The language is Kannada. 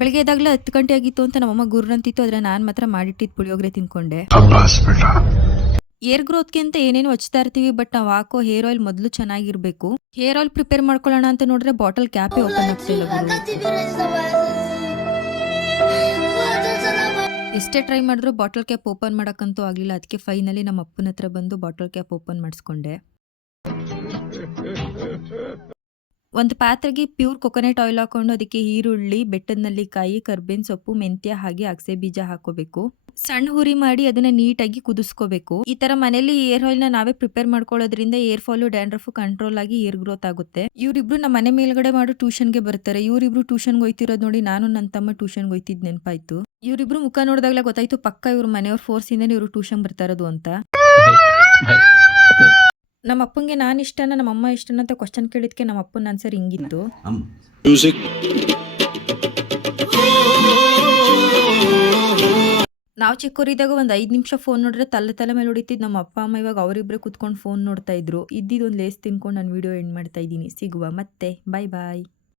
ಬೆಳಗ್ಗೆ ಎದ್ದಾಗಲೇ 10 ಗಂಟೆ ಆಗಿತ್ತು ಅಂತ ನಮ್ಮಮ್ಮ ಗುರ್ರಂತಿತ್ತು. ಆದರೆ ನಾನು ಮಾತ್ರ ಮಾಡಿಟ್ಟಿದ್ದು ಪುಳಿಯೋಗರೆ ತಿನ್ಕೊಂಡೆ. ಏರ್ ಗ್ರೋತ್ಗೆ ಅಂತ ಏನೇನು ಹಚ್ತಾ ಇರ್ತೀವಿ, ಬಟ್ ನಾವು ಹಾಕೋ ಹೇರ್ ಆಯಿಲ್ ಮೊದಲು ಚೆನ್ನಾಗಿರಬೇಕು. ಹೇರ್ ಆಯಿಲ್ ಪ್ರಿಪೇರ್ ಮಾಡ್ಕೊಳ್ಳೋಣ ಅಂತ ನೋಡಿದ್ರೆ ಬಾಟಲ್ ಕ್ಯಾಪೇ ಓಪನ್ ಆಗ್ತಿಲ್ಲ ಗುರು. ಎಷ್ಟೇ ಟ್ರೈ ಮಾಡಿದ್ರು ಬಾಟಲ್ ಕ್ಯಾಪ್ ಓಪನ್ ಮಾಡೋಕ್ಕಂತೂ ಆಗಲಿಲ್ಲ. ಅದಕ್ಕೆ ಫೈನಲಿ ನಮ್ಮ ಅಪ್ಪನ ಹತ್ರ ಬಂದು ಬಾಟಲ್ ಕ್ಯಾಪ್ ಓಪನ್ ಮಾಡಿಸ್ಕೊಂಡೆ. ಒಂದು ಪಾತ್ರೆಗೆ ಪ್ಯೂರ್ ಕೊಕೊನಟ್ ಆಯಿಲ್ ಹಾಕೊಂಡು ಅದಕ್ಕೆ ಈರುಳ್ಳಿ, ಬೆಟ್ಟದ ನೆಲ್ಲಿಕಾಯಿ, ಕರ್ಬೇವಿನ ಸೊಪ್ಪು, ಮೆಂತ್ಯ ಹಾಗೆ ಅಗಸೆ ಬೀಜ ಹಾಕೋಬೇಕು. ಸಣ್ಣ ಹುರಿ ಮಾಡಿ ಅದನ್ನ ನೀಟಾಗಿ ಕುದಿಸ್ಕೋಬೇಕು. ಈ ತರ ಮನೇಲಿ ಏರ್ ಆಯಿಲ್ ನ ನಾವೇ ಪ್ರಿಪೇರ್ ಮಾಡ್ಕೊಳ್ಳೋದ್ರಿಂದ ಏರ್ ಫಾಲು, ಡ್ಯಾಂಡ್ರಫ್ ಕಂಟ್ರೋಲ್ ಆಗಿ ಏರ್ ಗ್ರೋತ್ ಆಗುತ್ತೆ. ಇವರಿಬ್ರು ನಮ್ಮ ಮನೆ ಮೇಲ್ಗಡೆ ಮಾಡೋ ಟ್ಯೂಷನ್ಗೆ ಬರ್ತಾರೆ. ಇವರಿಬ್ರು ಟ್ಯೂಷನ್ಗೆ ಹೋಯ್ತಿರೋದು ನೋಡಿ ನಾನು ನನ್ನ ತಮ್ಮ ಟ್ಯೂಷನ್ಗೆ ಹೋಯ್ತಿದ್ ನೆನಪಾಯ್ತು. ಇವರಿಬ್ರು ಮುಖ ನೋಡಿದಾಗಲೇ ಗೊತ್ತಾಯ್ತು ಪಕ್ಕ ಇವ್ರ ಮನೆಯವ್ರ ಫೋರ್ಸ್ ಇಂದಾನೆ ಇವರು ಟ್ಯೂಷನ್ ಬರ್ತಾ ಇರೋದು ಅಂತ. ನಮ್ಮ ಅಪ್ಪಂಗೆ ನಾನು ಇಷ್ಟನ ನಮ್ಮ ಅಮ್ಮ ಇಷ್ಟನ ಅಂತ ಕ್ವಶನ್ ಕೇಳಿದ್ಕೆ ನಮ್ಮ ಅಪ್ಪನ ಆನ್ಸರ್ ಹಿಂಗಿತ್ತು. ನಾವು ಚಿಕ್ಕವರಿದ್ದಾಗ ಒಂದು 5 ನಿಮಿಷ ಫೋನ್ ನೋಡಿದ್ರೆ ತಲೆ ಮೇಲೆ ಹೊಡಿತಿದ್ದು ನಮ್ಮ ಅಪ್ಪ ಅಮ್ಮ. ಇವಾಗ ಅವರಿಬ್ಬರೇ ಕುತ್ಕೊಂಡು ಫೋನ್ ನೋಡ್ತಾ ಇದ್ರು. ಇದ್ದಿದ್ದು ಒಂದು ಲೇಸ್ ತಿನ್ಕೊಂಡು ನಾನು ವಿಡಿಯೋ ಎಂಡ್ ಮಾಡ್ತಾ ಇದ್ದೀನಿ. ಸಿಗುವ ಮತ್ತೆ. ಬಾಯ್ ಬಾಯ್.